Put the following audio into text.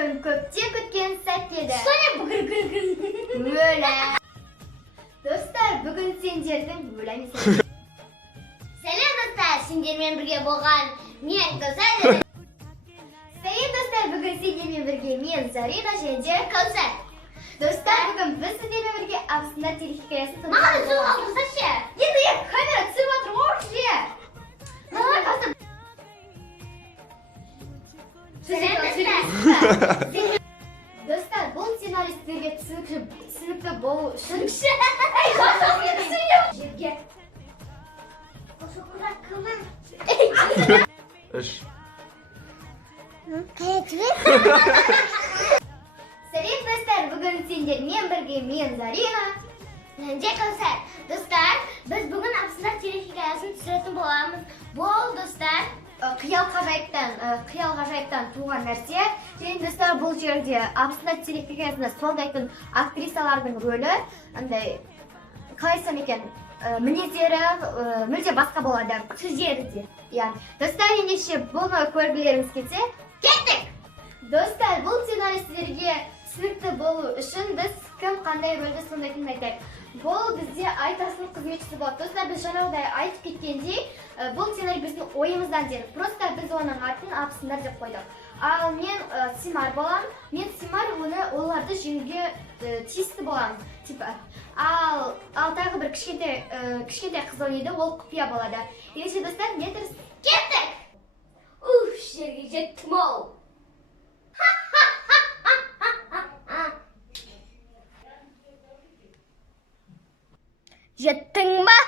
бүгін көптен күткен сәт келді. Соня бүгін. Өлә. Достар, бүгін сендердің өләмесін. Сәлем достар, сендермен бірге болған мен Кәусар. Сәлем достар, бүгін сендермен бірге мен Зарина және Кәусар. Достар, бүгін біз сіздермен бірге Абысындар телехикаясын Маған суға алғызашы. Енді камера түсіріп жатыр ғой уже. Маған қазір. Сәлем достар. Достар, бұл сценаристерге түсінікті болу үшін Ей, қосақ еді жерге. Қосақ кімі? Үш. Сәлем достар, бүгін сендермен бірге мен Зарина Және Кәусар. Достар, біз бүгін Абысындар телехикаясын түсіретін боламыз. Бұл достар. қиял ғажайыптан туған нәрсе. Және достар, бұл жерде Абысындар телехикаясында сомдайтын актрисалардың рөлі андай қалай айтсам екен, мінездері мүлде басқа болады, сөздері де. Достар, ендеше бұны көргілеріңіз келсе, Кеттік! достар, бұл сценаристерге түсінікті болу үшін біз кім қандай рөлді сомдайтынын айтайық. Бұл бізде айтасының қызметшісі болады. Достар, біз жаңағыдай айтып кеткендей, бұл сценарий біздің ойымыздан дедік. Просто біз оның атын Абысындар деп қойдық. Ал мен Симар боламын. Мен Симар оларды жеңуге тиісті боламын. Ал тағы бір кішкентай қыз ойнайды, ол құпия болады. Ендеше достар, не тұрсыз? Кеттік! Жерге жеттім ау. Жеттің ба?